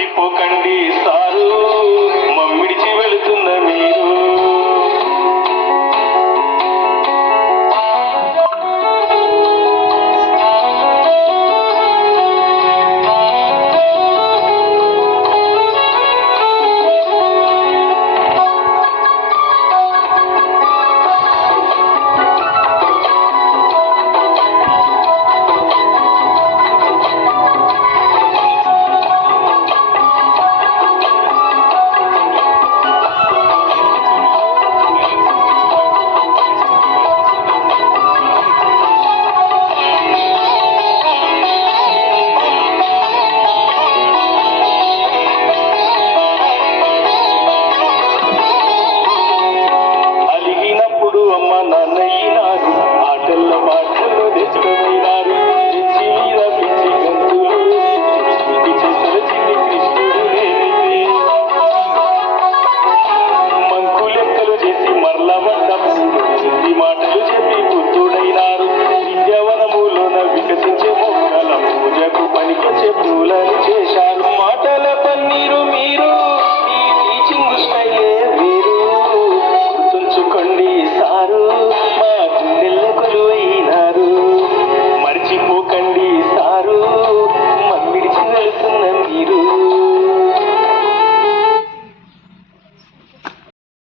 புகழ்ச்சி புகழ்ந்தீசா